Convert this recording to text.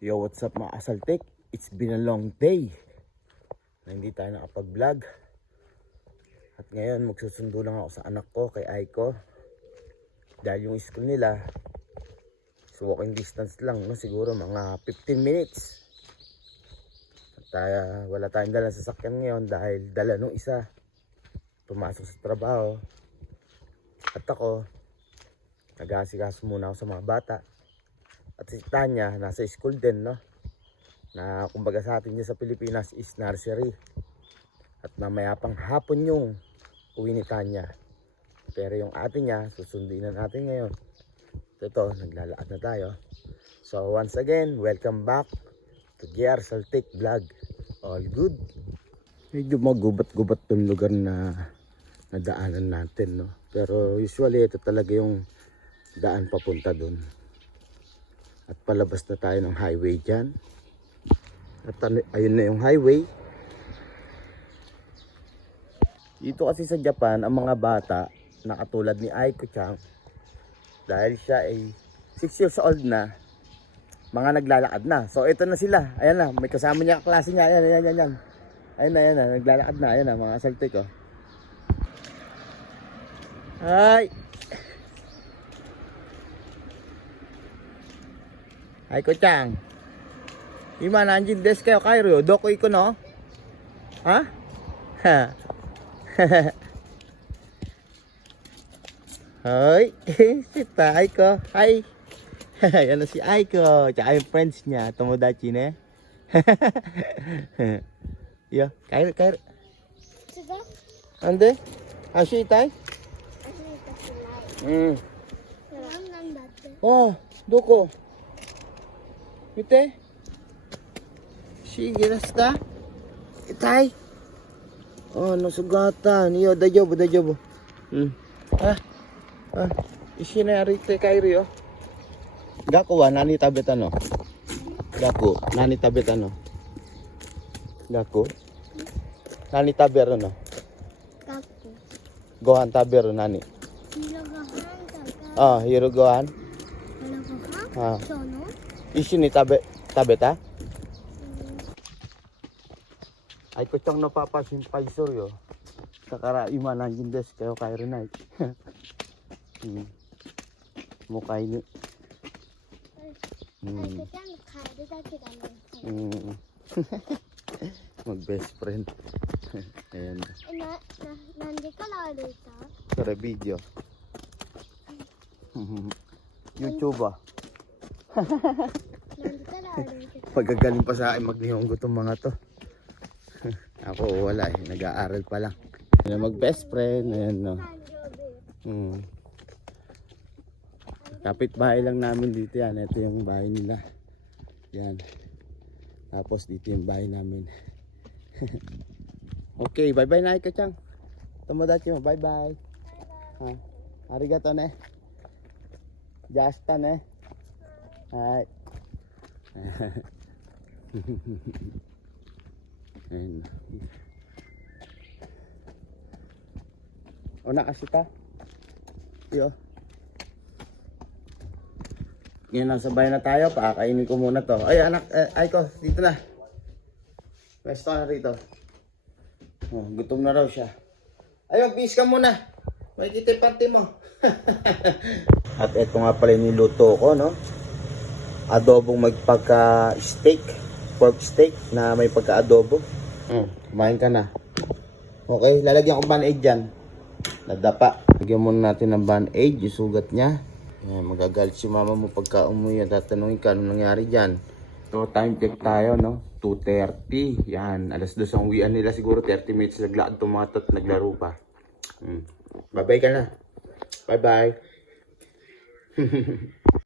Yo, what's up mga Asaltek? It's been a long day na hindi tayo nakapag-vlog. At ngayon, magsusundo lang ako sa anak ko, kay Aiko. Dahil yung school nila, so walking distance lang, no? siguro mga 15 minutes. At ah, wala tayong dala sa sasakyan ngayon dahil dala nung isa. Pumasok sa trabaho. At ako, nag-aasikaso muna ako sa mga bata. At si Tanya, nasa school din, no? Na kumbaga sa atin niya sa Pilipinas is nursery. At mamaya pang hapon yung uwi ni Tanya. Pero yung atin niya, susundin na natin ngayon. Ito, naglalakad na tayo. So once again, welcome back to GR Saltik Vlog. All good. Medyo magubat-gubat tong lugar na nadaanan natin, no? Pero usually ito talaga yung daan papunta doon. At palabas na tayo ng highway dyan. At ano- ayun na yung highway. Dito kasi sa Japan, ang mga bata na katulad ni Aiko-chan, dahil siya ay 6 years old na, mga naglalakad na. So ito na sila. Ayan na, may kasama niya klase niya. Ayan, ayan, ayan, ayan. Ayun na, ayan na, naglalakad na. Ayan na, mga asaltik oh. Hi! Hi, Kochang. Ima, nandiyan desk kayo, Kairo. Doko iko, no? Ha? Ha? Hoy, si Aiko. Hi. Yan na si Aiko. Tsaka yung friends niya, tomodachi ne. Yo, Kairo, Kairo. 違う Ande? Ashi itai? 足に痛くない。 Mm. 何なんだって。 Oh, doko. Mitte? Sige, lasta. Itay. Eh, oh, nasugatan. Iyo, dajobo, dajobo. Hmm. Ha? Ha? Isi na kairi, oh. Gako wa, ah, nani ano? Gako, nani tabit ano? Gako? Nani taber ano? Gako. Gohan taber nani? Hiro gohan. Ah, hiro gohan. Ah. ご飯。 Ah. 今日の。 Ishi ni tabe tabeta? Ay ko siyang napapasimpay yo. Sakara ima nanjin des kayo kay Renay. hmm. Mukay ni. あ Hmm. いこちゃんのカエルだけだね。 Hmm. Mag best friend. Ayan. え、な、な、なんでから歩いた。 Tara video. YouTube ah. Pagkagaling pa sa akin maglihonggo tong mga to. Ako wala eh, nag-aaral pa lang. Mag best friend, ayan no. Hmm. Kapit bahay lang namin dito yan. Ito yung bahay nila. Yan. Tapos dito yung bahay namin. okay, bye-bye na ikachang. Tomodachi mo, bye-bye. Arigato ne. Jasta ne. Hai. Ayun. O nakasita? Yo. Ngayon nasa bahay na tayo, pakakainin ko muna to. Ay anak, eh, ay ko, dito na. Pwesto na rito. Oh, gutom na raw siya. Ayun, bis ka muna. May party mo. At eto nga pala yung niluto ko, no? Adobong magpagka steak, pork steak na may pagka-adobo. Hmm, kumain ka na. Okay, lalagyan ko band-aid dyan. Nadapa. Lagyan muna natin ng band-aid, yung sugat niya. Ayan, magagalit si mama mo pagka umuwi at tatanungin ka anong nangyari dyan. So, time check tayo, no? 2.30. Yan, alas dos ang uwian nila siguro 30 minutes naglakad tumatot, naglaro pa. Hmm. Bye-bye ka na. Bye-bye.